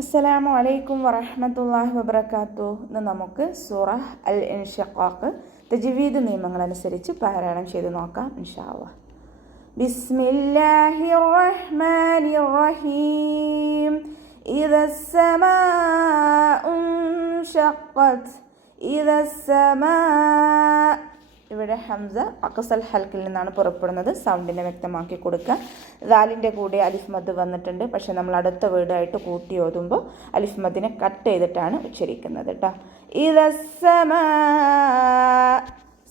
അസ്സലാമു അലൈക്കും വറഹ്മത്തുള്ളാഹി വബറകാതുഹു. ഇന്ന് നമുക്ക് സൂറ അൽ ഇൻഷിഖാഖ് തജ്വീദ് നിയമങ്ങളനുസരിച്ച് പാരായണം ചെയ്ത് നോക്കാം ഇൻഷാ അല്ലാഹ്. ബിസ്മില്ലാഹിർ റഹ്മാനിർ റഹീം. ഇദസ്സമാഉ ഇൻഷഖത്. ഇദസ്സമാ. ഇവിടെ ഹംസ അക്സൽ ഹൽക്കിൽ നിന്നാണ് പുറപ്പെടുന്നത്. സൗണ്ടിനെ വ്യക്തമാക്കി കൊടുക്കുക. ദാലിൻ്റെ കൂടെ അലിഫ് മദ് വന്നിട്ടുണ്ട്, പക്ഷെ നമ്മൾ അടുത്ത വേർഡായിട്ട് കൂട്ടി ഓതുമ്പോൾ അലിഫ് മദ്ദിനെ കട്ട് ചെയ്തിട്ടാണ് ഉച്ചരിക്കുന്നത് കേട്ടോ. ഇദസ്സമാ.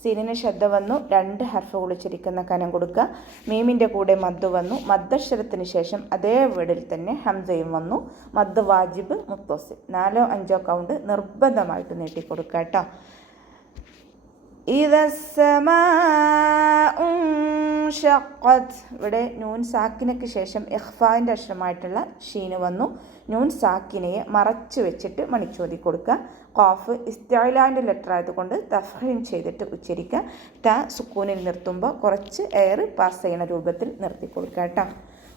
സീനിന് ശബ്ദ വന്നു, 2 ഹർഫുകൾ ഉച്ചരിക്കുന്ന കനം കൊടുക്കുക. മീമിൻ്റെ കൂടെ മദ് വന്നു, മദ്ദക്ഷരത്തിന് ശേഷം അതേ വേർഡിൽ തന്നെ ഹംസയും വന്നു. മദ് വാജിബ് മുത്തസിൽ 4ഓ 5ഓ കൗണ്ട് നിർബന്ധമായിട്ട് നീട്ടിക്കൊടുക്കുക കേട്ടോ. ഇവിടെ നൂൻ സാക്കിനയ്ക്ക് ശേഷം ഇഖ്ഫാൻ്റെ അക്ഷരമായിട്ടുള്ള ഷീന് വന്നു. നൂൻ സാക്കിനയെ മറച്ചു വെച്ചിട്ട് മണിച്ചോതി കൊടുക്കുക. ഖാഫ് ഇസ്തിഅലാൻ്റെ ലെറ്റർ ആയതുകൊണ്ട് തഫ്ഹീം ചെയ്തിട്ട് ഉച്ചരിക്കുക. ത സുക്കൂനിൽ നിർത്തുമ്പോൾ കുറച്ച് എയർ പാസ് ചെയ്യുന്ന രൂപത്തിൽ നിർത്തി കൊടുക്കുക കേട്ടോ.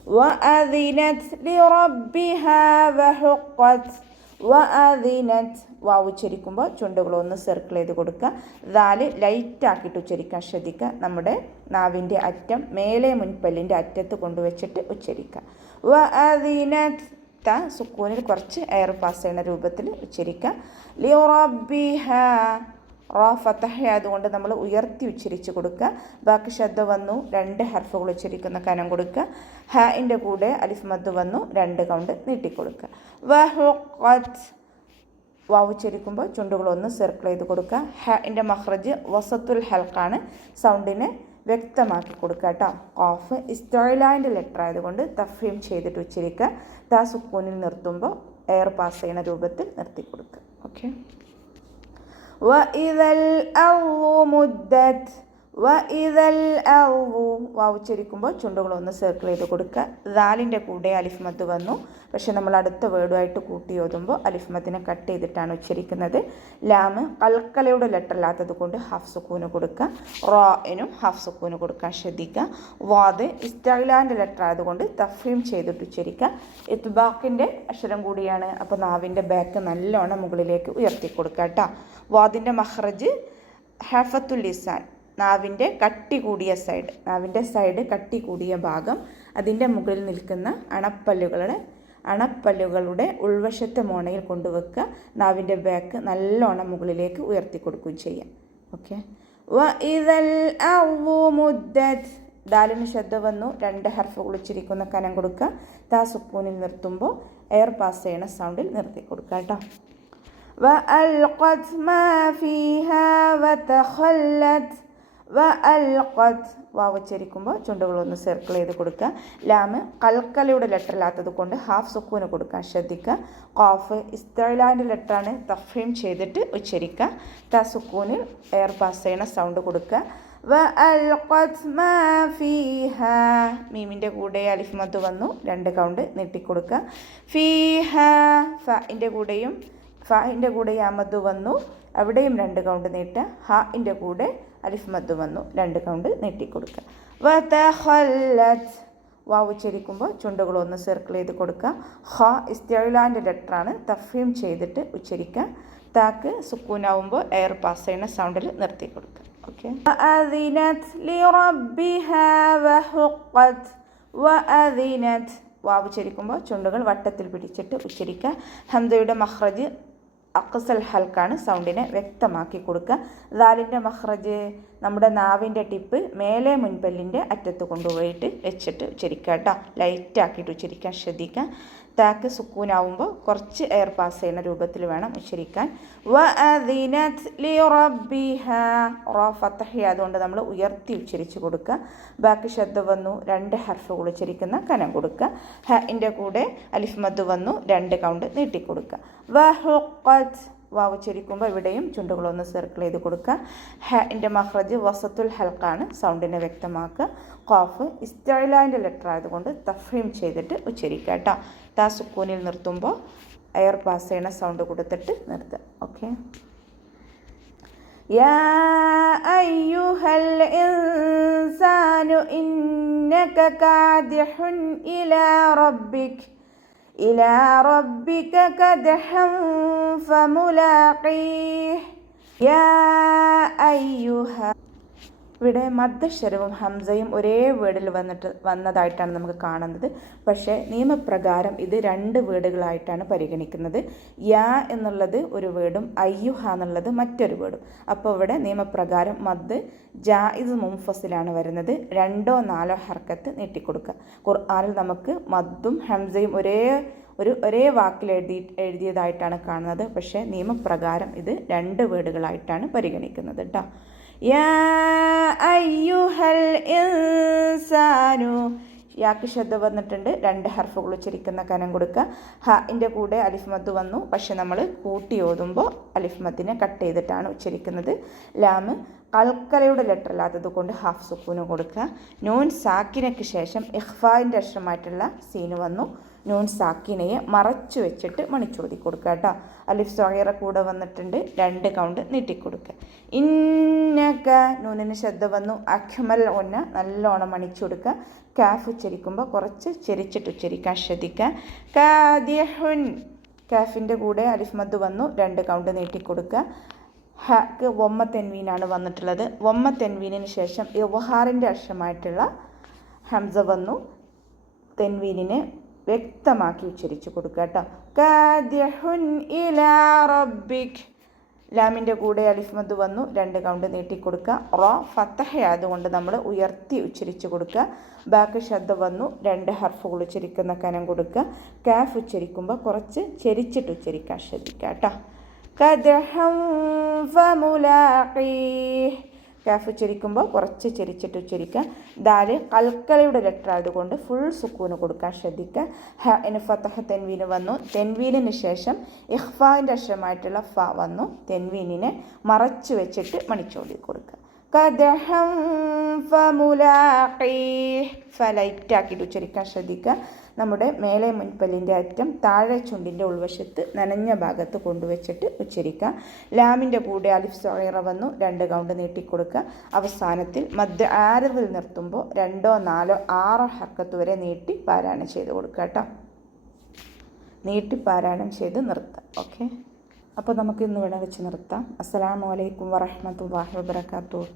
വഅദിനത് ലിറബ്ബിഹാ വഹുഖത്. വഅദിനത്. വാവ് ഉച്ചരിക്കുമ്പോൾ ചുണ്ടുകളൊന്ന് സർക്കിൾ ചെയ്ത് കൊടുക്കുക. ദാല് ലൈറ്റ് ആക്കിയിട്ട് ഉച്ചരിക്കാൻ ശ്രദ്ധിക്കുക. നമ്മുടെ നാവിൻ്റെ അറ്റം മേലെ മുൻപല്ലിൻ്റെ അറ്റത്ത് കൊണ്ടുവച്ചിട്ട് ഉച്ചരിക്കുക. വഅദിനത്. ത സുക്കൂനിൽ കുറച്ച് എയർ പാസ് ചെയ്യുന്ന രൂപത്തിൽ ഉച്ചരിക്കുക. ലിറബ്ബിഹ. റോ ഫതഹ ആയതുകൊണ്ട് നമ്മൾ ഉയർത്തി ഉച്ചരിച്ച് കൊടുക്കുക. ബാക്കി ശബ്ദ വന്നു, 2 ഹർഫുകൾ ഉച്ചരിക്കുന്ന കനം കൊടുക്കുക. ഹഇൻ്റെ കൂടെ അലിഫ് മദ് വന്നു, 2 കൗണ്ട് നീട്ടിക്കൊടുക്കുക. വഹുഖത്. വാവ് ഉച്ചരിക്കുമ്പോൾ ചുണ്ടുകളൊന്ന് സർക്കിൾ ചെയ്ത് കൊടുക്കുക. ഹഇൻ്റെ മഖ്റജ് വസത്തുൽ ഹൽക്കാണ്. സൗണ്ടിനെ വ്യക്തമാക്കി കൊടുക്കുക കേട്ടോ. ഖാഫ് ഇസ്തിഅലാൻ്റെ ലെറ്റർ ആയതുകൊണ്ട് തഫ്ഹീം ചെയ്തിട്ട് ഉച്ചരിക്കുക. ത സുക്കൂനിൽ നിർത്തുമ്പോൾ എയർ പാസ് ചെയ്യുന്ന രൂപത്തിൽ നിർത്തി കൊടുക്കുക. ഓക്കെ. വഇദൽ അർളു മുദ്ദത്. വഇദൽ അർളു. വാവ് ഉച്ചരിക്കുമ്പോൾ ചുണ്ടുകളൊന്ന് സർക്കിൾ ചെയ്ത് കൊടുക്കുക. ദാലിൻ്റെ കൂടെ അലിഫ് മദ് വന്നു, പക്ഷെ നമ്മൾ അടുത്ത വേർഡുമായിട്ട് കൂട്ടി ഓതുമ്പോൾ അലിഫ് മദ്ദിനെ കട്ട് ചെയ്തിട്ടാണ് ഉച്ചരിക്കുന്നത്. ലാമ് കൽക്കലയുടെ ലെറ്റർ അല്ലാത്തത് കൊണ്ട് ഹാഫ് സുക്കൂന് കൊടുക്കുക. റാഇനും ഹാഫ് സുക്കൂന് കൊടുക്കാൻ ശ്രദ്ധിക്കുക. വാദ് ഇസ്തിഅലാൻ്റെ ലെറ്റർ ആയതുകൊണ്ട് തഫ്ഹീം ചെയ്തിട്ട് ഉച്ചരിക്കുക. ഇത്ബാഖിൻ്റെ അക്ഷരം കൂടിയാണ്, അപ്പോൾ നാവിൻ്റെ ബാക്ക് നല്ലോണം മുകളിലേക്ക് ഉയർത്തി കൊടുക്കുക കേട്ടോ. വാദിൻ്റെ മഖ്റജ് ഹഫത്തുൽ ലിസാൻ, നാവിൻ്റെ കട്ടി കൂടിയ സൈഡ്, നാവിൻ്റെ സൈഡ് കട്ടി കൂടിയ ഭാഗം, അതിൻ്റെ മുകളിൽ നിൽക്കുന്ന അണപ്പല്ലുകളുടെ ഉൾവശത്തെ മോണയിൽ കൊണ്ടുവെക്കുക. നാവിൻ്റെ ബാക്ക് നല്ലോണം മുകളിലേക്ക് ഉയർത്തി കൊടുക്കുകയും ചെയ്യാം. ഓക്കെ. വഇദൽ അർളു മുദ്ദത്. ദാലിന് ശബ്ദ വന്നു, 2 ഹർഫുകൾ ഉച്ചരിക്കുന്ന കനം കൊടുക്കുക. ത സുക്കൂനിൽ നിർത്തുമ്പോൾ എയർ പാസ് ചെയ്യണ സൗണ്ടിൽ നിർത്തി കൊടുക്കുക കേട്ടോ. വഅൽഖത് മാ ഫീഹാ വതഖല്ലത്. വഅൽഖത്. വാവ് ഉച്ചരിക്കുമ്പോൾ ചുണ്ടുകളൊന്ന് സർക്കിൾ ചെയ്ത് കൊടുക്കുക. ലാമ് കൽക്കലയുടെ ലെറ്റർ അല്ലാത്തത് കൊണ്ട് ഹാഫ് സുക്കൂന് കൊടുക്കാൻ ശ്രദ്ധിക്കുക. ഖാഫ് ഇസ്തിഅലാൻ്റെ ലെറ്ററാണ്, തഫ്ഹീം ചെയ്തിട്ട് ഉച്ചരിക്കുക. ത സുക്കൂനിൽ എയർ പാസ് ചെയ്യണ സൗണ്ട് കൊടുക്കുക. വഅൽഖത് മാ ഫീഹാ. മീമിൻ്റെ കൂടെ അലിഫ് മദ് വന്നു, 2 കൗണ്ട് നീട്ടിക്കൊടുക്കുക. ഫീഹാ. ഫഇൻ്റെ കൂടെയും ഫഇൻ്റെ കൂടെ യാമദ് വന്നു, അവിടെയും 2 കൗണ്ട് നീട്ടുക. ഹഇൻ്റെ കൂടെ അലിഫ് മദ് വന്നു, 2 കൗണ്ട് നീട്ടിക്കൊടുക്കുക. വതഖല്ലത്. വാവ് ഉച്ചരിക്കുമ്പോൾ ചുണ്ടുകളൊന്ന് സർക്കിൾ ചെയ്ത് കൊടുക്കുക. ഹ ഇസ്തിഅലാൻ്റെ ലെറ്ററാണ്, തഫ്ഹീം ചെയ്തിട്ട് ഉച്ചരിക്കുക. താക്ക് സുക്കൂനാവുമ്പോൾ എയർ പാസ് ചെയ്യുന്ന സൗണ്ടിൽ നിർത്തി കൊടുക്കുക. ഓക്കെ. വഅദിനത് ലിറബ്ബിഹാ വഹുഖത്. വഅദിനത്. വാവ് ഉച്ചരിക്കുമ്പോൾ ചുണ്ടുകൾ വട്ടത്തിൽ പിടിച്ചിട്ട് ഉച്ചരിക്കുക. ഹംദയുടെ മഖ്റജ് അക്സൽ ഹൽക്കാണ്, സൗണ്ടിനെ വ്യക്തമാക്കി കൊടുക്കുക. ദാലിൻ്റെ മഖ്റജ് നമ്മുടെ നാവിൻ്റെ ടിപ്പ് മേലെ മുൻപല്ലിൻ്റെ അറ്റത്ത് കൊണ്ടുപോയിട്ട് വെച്ചിട്ട് ഉച്ചരിക്കുക കേട്ടോ. ലൈറ്റാക്കിയിട്ട് ഉച്ചരിക്കാൻ ശ്രദ്ധിക്കുക. താക്ക് സുക്കൂനാവുമ്പോൾ കുറച്ച് എയർ പാസ് ചെയ്യുന്ന രൂപത്തിൽ വേണം ഉച്ചരിക്കാൻ. വഅദിനത് ലിറബ്ബിഹാ. റോ ഫതഹ ആയതുകൊണ്ട് നമ്മൾ ഉയർത്തി ഉച്ചരിച്ച് കൊടുക്കുക. ബാക്കി ശബ്ദ വന്നു, 2 ഹർഫുകൾ ഉച്ചരിക്കുന്ന കനം കൊടുക്കുക. ഹഇൻ്റെ കൂടെ അലിഫ് മദ് വന്നു, 2 കൗണ്ട് നീട്ടിക്കൊടുക്കുക. വഹുഖത്. വാവ് ഉച്ചരിക്കുമ്പോൾ ഇവിടെയും ചുണ്ടുകളൊന്ന് സർക്കിൾ ചെയ്ത് കൊടുക്കുക. ഹഇൻ്റെ മഖ്റജ് വസത്തുൽ ഹൽക്കാണ്, സൗണ്ടിനെ വ്യക്തമാക്കുക. ഖാഫ് ഇസ്തിഅലാൻ്റെ ലെറ്റർ ആയതുകൊണ്ട് തഫ്ഹീം ചെയ്തിട്ട് ഉച്ചരിക്കുക കേട്ടോ. ത സുക്കൂനിൽ നിർത്തുമ്പോൾ എയർ പാസ് ചെയ്യണ സൗണ്ട് കൊടുത്തിട്ട് നിർത്തുക. ഓക്കെ. യാ അയ്യുഹൽ ഇൻസാനു ഇന്നക കാദിഹുൻ ഇലാ റബ്ബിക്. ഇലാ റബ്ബിക കദ്ഹൻ ഫമുലാഖീഹ് യാ അയ്യുഹ. ഇവിടെ മദ്ദശരവും ഹംസയും ഒരേ വേർഡിൽ വന്നതായിട്ടാണ് നമുക്ക് കാണുന്നത്. പക്ഷേ നിയമപ്രകാരം ഇത് 2 വേർഡുകളായിട്ടാണ് പരിഗണിക്കുന്നത്. യാ എന്നുള്ളത് ഒരു വേർഡും അയ്യുഹ എന്നുള്ളത് മറ്റൊരു വേർഡും. അപ്പോൾ ഇവിടെ നിയമപ്രകാരം മദ് ജായിസ് മുൻഫസിലാണ് വരുന്നത്. 2ഓ 4ഓ ഹർക്കത്ത് നീട്ടിക്കൊടുക്കുക. ഖുർആനിൽ നമുക്ക് മദ്ദും ഹംസയും ഒരേ വാക്കിൽ എഴുതിയതായിട്ടാണ് കാണുന്നത്. പക്ഷേ നിയമപ്രകാരം ഇത് 2 വേർഡുകളായിട്ടാണ് പരിഗണിക്കുന്നത് കേട്ടോ. യാ അയ്യുഹൽ ഇൻസാനു. യാക്ക് ശബ്ദം വന്നിട്ടുണ്ട്. 2 ഹർഫുകൾ ഉച്ചരിക്കുന്ന കനം കൊടുക്കുക. ഹൻ്റെ കൂടെ അലിഫ് മദ് വന്നു. പക്ഷെ നമ്മൾ കൂട്ടി ഓതുമ്പോൾ അലിഫ് മദ്ദിനെ കട്ട് ചെയ്തിട്ടാണ് ഉച്ചരിക്കുന്നത്. ലാമ് കൽക്കലയുടെ ലെറ്റർ അല്ലാത്തത് കൊണ്ട് ഹാഫ് സുക്കൂന് കൊടുക്കുക. നൂൻ സാക്കിനയ്ക്ക് ശേഷം ഇഖ്ഫായിൻ്റെ അക്ഷരമായിട്ടുള്ള സീന് വന്നു. നൂൻ സാക്കിനയെ മറച്ചു വെച്ചിട്ട് മണിച്ചോതി കൊടുക്കുക കേട്ടോ. അലിഫ് സഗീറ കൂടെ വന്നിട്ടുണ്ട്. 2 കൗണ്ട് നീട്ടിക്കൊടുക്കുക. ഇന്നക നൂനിന് ശബ്ദം വന്നു. അഖ്മൽ ഒന്ന നല്ലോണം മണിച്ചു കൊടുക്കുക. കാഫ് ഉച്ചരിക്കുമ്പോൾ കുറച്ച് ചെരിച്ചിട്ട് ഉച്ചരിക്കാൻ ശ്രദ്ധിക്കുക. കാദിഹുൻ കാഫിൻ്റെ കൂടെ അലിഫ് മദ് വന്നു. 2 കൗണ്ട് നീട്ടിക്കൊടുക്കുക. ഹക്ക് വമ്മ തെൻവീനാണ് വന്നിട്ടുള്ളത്. വമ്മ തെൻവീനിന് ശേഷം ഇവഹാറിൻ്റെ അക്ഷരമായിട്ടുള്ള ഹംസ വന്നു. തെൻവീനിനെ വ്യക്തമാക്കി ഉച്ചരിച്ച് കൊടുക്കുക കേട്ടോ. കാദിഹുൻ ഇലാ റബ്ബിക്. ലാമിൻ്റെ കൂടെ അലിഫ് മദ് വന്നു. 2 കൗണ്ട് നീട്ടിക്കൊടുക്കുക. റോ ഫത്തഹയായതുകൊണ്ട് നമ്മൾ ഉയർത്തി ഉച്ചരിച്ച് കൊടുക്കുക. ബാക്ക് ശബ്ദം വന്നു. 2 ഹർഫുകൾ ഉച്ചരിക്കുന്ന കനം കൊടുക്കുക. കാഫ് ഉച്ചരിക്കുമ്പോൾ കുറച്ച് ചെരിച്ചിട്ട് ഉച്ചരിക്കാൻ ശ്രദ്ധിക്കുക കേട്ടോ. കദ്ഹൻ ഫമുലാഖീഹ്. കാഫ് ഉച്ചരിക്കുമ്പോൾ കുറച്ച് ചെരിച്ചിട്ട് ഉച്ചരിക്കുക. ദാല് കൽക്കലയുടെ ലെറ്റർ ആയതുകൊണ്ട് ഫുൾ സുക്കൂന് കൊടുക്കാൻ ശ്രദ്ധിക്കുക. ഹ ഫതഹ തെൻവീന് വന്നു. തെൻവീനിന് ശേഷം ഇഖ്ഫാൻ്റെ അക്ഷരമായിട്ടുള്ള ഫ വന്നു. തെൻവീനിനെ മറച്ചു വെച്ചിട്ട് മണിച്ചോടി കൊടുക്കുക. കദ്ഹൻ ഫമുലാഖീഹ്. ലൈറ്റാക്കിയിട്ട് ഉച്ചരിക്കാൻ ശ്രദ്ധിക്കുക. നമ്മുടെ മേലെ മുൻപല്ലിൻ്റെ അറ്റം താഴെ ചുണ്ടിൻ്റെ ഉൾവശത്ത് നനഞ്ഞ ഭാഗത്ത് കൊണ്ടുവച്ചിട്ട് ഉച്ചരിക്കുക. ലാമിൻ്റെ കൂടെ അലിഫ് സഗീറ വന്നു. 2 കൗണ്ട് നീട്ടിക്കൊടുക്കുക. അവസാനത്തിൽ മദ് ആരതിൽ നിർത്തുമ്പോൾ 2ഓ 4ഓ 6ഓ ഹർക്കത്ത് വരെ നീട്ടി പാരായണം ചെയ്ത് കൊടുക്കുക കേട്ടോ. നീട്ടി പാരായണം ചെയ്ത് നിർത്താം. ഓക്കെ, അപ്പോൾ നമുക്ക് ഇന്ന് ഇവിടെ വെച്ച് നിർത്താം. അസ്സലാമു അലൈക്കും വറഹ്മത്തുള്ളാഹി വബറകാതുഹു.